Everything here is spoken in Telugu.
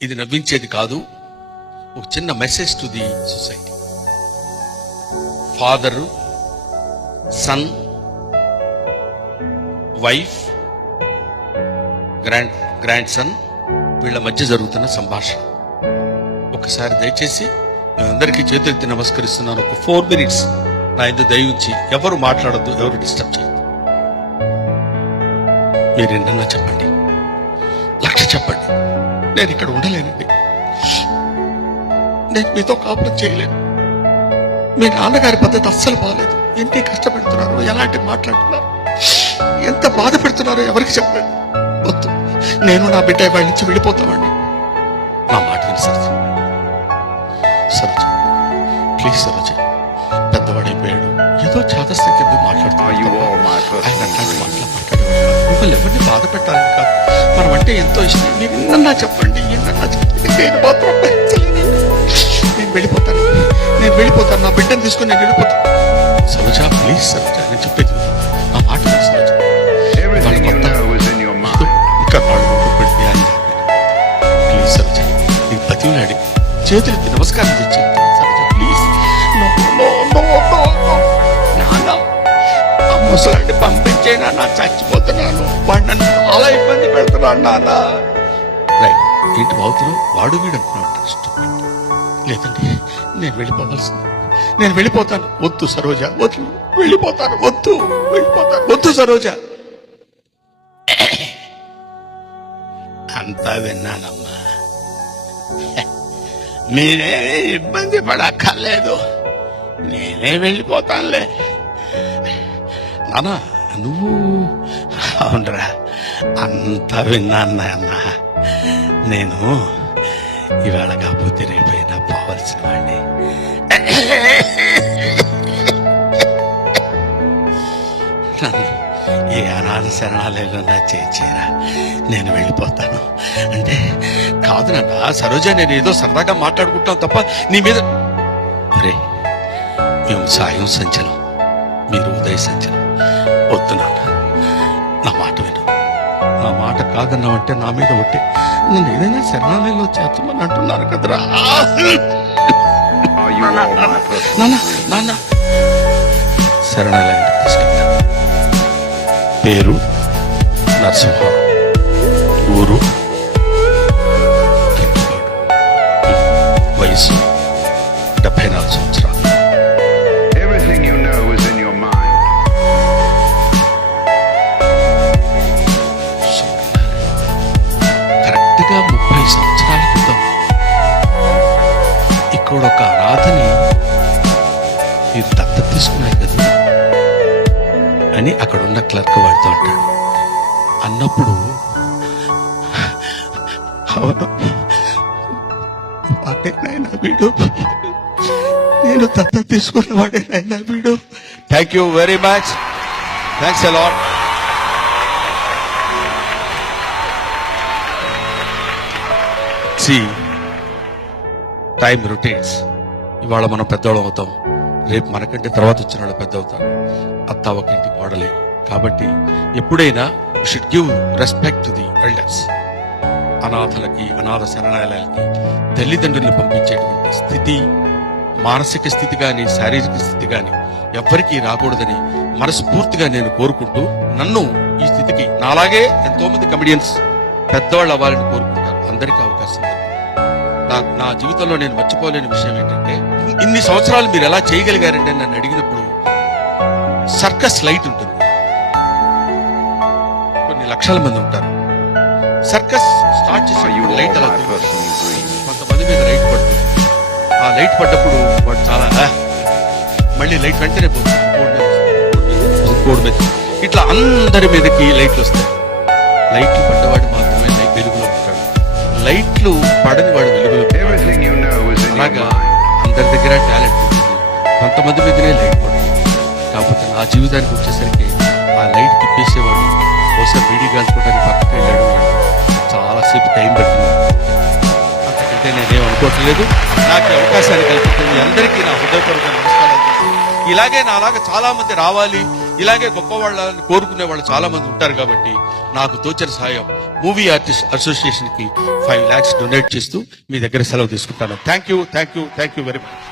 ఇది నవ్వించేది కాదు, ఒక చిన్న message to the society. Father, son, wife, grandson వీళ్ళ మధ్య జరుగుతున్న సంభాషణ. ఒకసారి దయచేసి అందరికీ చేతులెత్తి నమస్కరిస్తున్నాను. ఒక 4 minutes నా ఎందుకు దయవుంచి ఎవరు మాట్లాడద్దు, ఎవరు డిస్టర్బ్ చేయద్దు. మీరు ఎన్నన్నా చెప్పండి, 1,00,000 చెప్పండి, నేను ఇక్కడ ఉండలేనండి. నేను మీతో కాపురం చేయలేను. మీ నాన్నగారి పద్ధతి అస్సలు బాగాలేదు. ఎన్ని కష్టపెడుతున్నారు, ఎలాంటి మాట్లాడుతున్నారు, ఎంత బాధ పెడుతున్నారో ఎవరికి చెప్పండి. వద్దు, నేను నా బిడ్డ వాళ్ళ నుంచి వెళ్ళిపోతామండి. నా మాట విని సరోజ, సరోజ ప్లీజ్ సరోజ, పెద్దవాడైపోయాడు, ఏదో చాదస్త కింద మాట్లాడుతున్నాడు. ఆయన అట్లాంటి మాటలు మాట్లాడేవాడు. మిమ్మల్ని ఎవరిని బాధ పెట్టాలని కాదు, మనం అంటే ఎంతో ఇష్టం. మీరు ఎన్నన్నా చెప్పండి, ఎన్నన్నా చెప్పండి, నేను మాత్రం నేను వెళ్ళిపోతాను, నా బిడ్డను తీసుకుని నేను వెళ్ళిపోతాను. సరోజ ప్లీజ్ సరోజ, నేను చెప్పేది నా మాట విని సరోజ. ఇంకా పెడితే ఆయన ప్లీజ్ సరోజ, నీకు బతిలాడి చేతులెత్తి నమస్కారం తెచ్చాను. సరోజ ప్లీజ్, ఆ ముసలాన్ని పంపించేనా, నా చచ్చిపోతున్నాను, వాడు నన్ను చాలా ఇబ్బంది పెడుతున్నాడు నాన్న. రైట్, ఏంటి బాగుతున్నావు, వాడు వీడు అంటున్నాడు. లేదండి, నేను వెళ్ళిపోవాల్సింది, నేను వెళ్ళిపోతాను. వద్దు సరోజ, వద్దు, వెళ్ళిపోతాను, వద్దు సరోజ. అంతా విన్నానమ్మా, మీరేమీ ఇబ్బంది పడక్కర్లేదు, నేనే వెళ్ళిపోతానులే. నాన్న నువ్వు, అవునరా, అంతా విన్నాను నాన్న. నేను ఇవాళ కాకపోతే రేపైనా పోవాల్సిన వాడిని. ఏ అనాథ శరణాలయంలో నా చేరా, నేను వెళ్ళిపోతాను అంటే కాదు నాన్న. సరోజ, నేను ఏదో సరదాగా మాట్లాడుకుంటాం తప్ప నీ మీద. అరే, మేము సాయం సంచలం, మీరు ఉదయ సంచలం. వద్దు నాన్న, నా మాట విను. నా మాట కాదన్నావంటే నా మీద ఒట్టే నేను ఏదైనా శరణాలయంలో చేస్తామని అంటున్నారు కదరా. నాన్న శరణాలయానికి తీసుకెళ్తా. పేరు నరసింహ, ఊరు వయసు 74 సంవత్సరాలు. కరెక్ట్గా 30 సంవత్సరాల క్రితం ఇక్కడ ఒక అనాథని మీరు దత్తత తీసుకున్నారు కదా అని అక్కడ ఉన్న క్లర్క్ వాడితో అంటాడు. అన్నప్పుడు అవును, వాడేనైనా వీడు, నేను దత్తత తీసుకున్న వాడేనైనా వీడు. Thank you very much, thanks a lot. Time rotates. ఇవాళ మనం పెద్దవాళ్ళం అవుతాం, రేపు మనకంటే తర్వాత వచ్చిన వాళ్ళు పెద్ద అవుతారు. అత్త ఒక ఇంటి కోడలే. కాబట్టి ఎప్పుడైనా you should give respect to the elders. అనాథలకి, అనాథ శరణాలయాలకి తల్లిదండ్రుల్ని పంపించేటువంటి స్థితి, మానసిక స్థితి కానీ శారీరక స్థితి కానీ ఎవ్వరికీ రాకూడదని మనస్ఫూర్తిగా నేను కోరుకుంటూ, నన్ను ఈ స్థితికి నాలాగే ఎంతో మంది కమెడియన్స్ పెద్దవాళ్ళు అవ్వాలని కోరుకుంటారు. అందరికీ అవకాశం నా జీవితంలో నేను మర్చిపోలేని విషయం ఏంటంటే, ఇన్ని సంవత్సరాలు మీరు ఎలా చేయగలిగారండి అని నన్ను అడిగినప్పుడు, సర్కస్ లైట్ ఉంటుంది, కొన్ని లక్షల మంది ఉంటారు. సర్కస్ స్టార్ట్ చేసి లైట్ అలా కొంతమంది మీద లైట్ పడుతుంది. ఆ లైట్ పడ్డప్పుడు వాడు చాలా మళ్ళీ లైట్ వెంటనే పోతుంది, బోర్డు మీద ఇట్లా అందరి మీదకి లైట్లు వస్తాయి. లైట్లు పడ్డవాడు మాత్రమే వెలుగులో ఉంటాడు, లైట్లు పడని వాడు వెలుగులో. అలాగా అందరి దగ్గర టాలెంట్ ఉంటుంది, కొంతమంది మీదనే లైట్ పడుతుంది. కాకపోతే నా జీవితానికి వచ్చేసరికి ఆ లైట్ తిప్పేసేవాడు. బహుశా బీడీ కాల్చుకోవడానికి పక్కకి వెళ్ళాడు, చాలాసేపు టైం పడుతుంది. అంతకంటే నేనేం అనుకోవట్లేదు. నాకు అవకాశాన్ని కల్పించింది అందరికీ నా హృదయపూర్వక నమస్కారాలు. ఇలాగే నాలాగా చాలా మంది రావాలి, ఇలాగే గొప్ప వాళ్ళని కోరుకునే వాళ్ళు చాలా మంది ఉంటారు కాబట్టి నాకు తోచిన సహాయం మూవీ ఆర్టిస్ట్ అసోసియేషన్ కి 5 lakhs డొనేట్ చేస్తూ మీ దగ్గర సెలవు తీసుకుంటాను. Thank you very much.